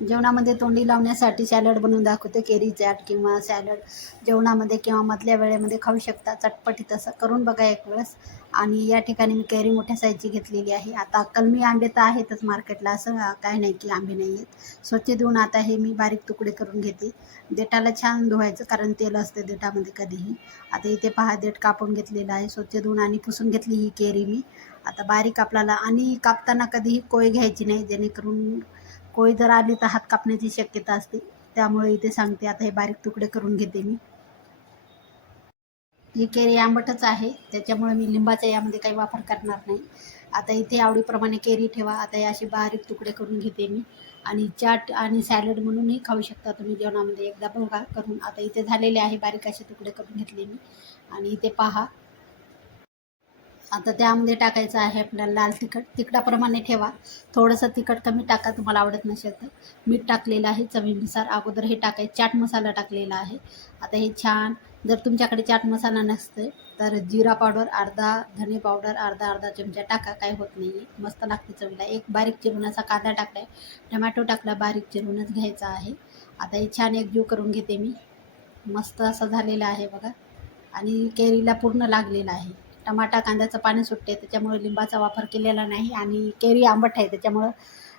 जेवणामध्ये तोंडी लावण्यासाठी सॅलड बनवून दाखवते. केरी चाट किंवा सॅलड जेवणामध्ये किंवा मधल्या वेळेमध्ये खाऊ शकता. चटपटीत असं करून बघा एक वेळेस. आणि या ठिकाणी मी कैरी मोठ्या साईजची घेतलेली आहे. आता कलमी आंबे तर आहेतच मार्केटला, असं काय नाही की आंबे नाही आहेत. स्वच्छ धुवून आता हे मी बारीक तुकडे करून घेते. देठाला छान धुवायचं, कारण तेल असते देठामध्ये कधीही. आता इथे पहा, देठ कापून घेतलेलं आहे. स्वच्छ धुवून आणि पुसून घेतली ही केरी मी. आता बारीक आपल्याला, आणि कापताना कधीही कोय घ्यायची नाही, जेणेकरून कोय जर आली तर हात कापण्याची शक्यता असते. त्यामुळे इथे सांगते. आता हे बारीक तुकडे करून घेते मी. ही केरी आंबटच आहे, त्याच्यामुळे मी लिंबाचा यामध्ये काही वापर करणार नाही. आता इथे आवडीप्रमाणे केरी ठेवा. आता हे असे बारीक तुकडे करून घेते मी. आणि चाट आणि सॅलड म्हणूनही खाऊ शकता तुम्ही जेवणामध्ये, एकदा बघा करून. आता इथे झालेले आहे, बारीक असे तुकडे करून घेतले मी. आणि इथे पहा, आता त्यामध्ये टाकायचं आहे आपल्याला लाल तिखट. तिखटाप्रमाणे ठेवा, थोडंसं तिखट कमी टाका तुम्हाला आवडत नसेल तर. मीठ टाकलेलं आहे चवीनुसार. अगोदर हे टाकायचं, चाट मसाला टाकलेला आहे. आता हे छान, जर तुमच्याकडे चाट मसाला नसते तर जिरा पावडर अर्धा, धने पावडर अर्धा अर्धा चमचा टाका, काय होत नाही, मस्त लागते चवीला. एक बारीक चिरून असा कांदा टाकलाय, टमॅटो टाकला, बारीक चिरूनच घ्यायचा आहे. आता हे छान एकजीव करून घेते मी. मस्त असं झालेलं आहे बघा. आणि केरीला पूर्ण लागलेला आहे. टमाटा कांद्याचं पाणी सुटते, त्याच्यामुळे लिंबाचा वापर केलेला नाही. आणि केरी आंबट आहे, त्याच्यामुळं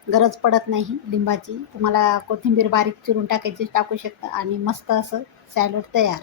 गरज पडत नाही लिंबाची. तुम्हाला कोथिंबीर बारीक चिरून टाकायची, टाकू शकता. आणि मस्त असं सॅलड तयार.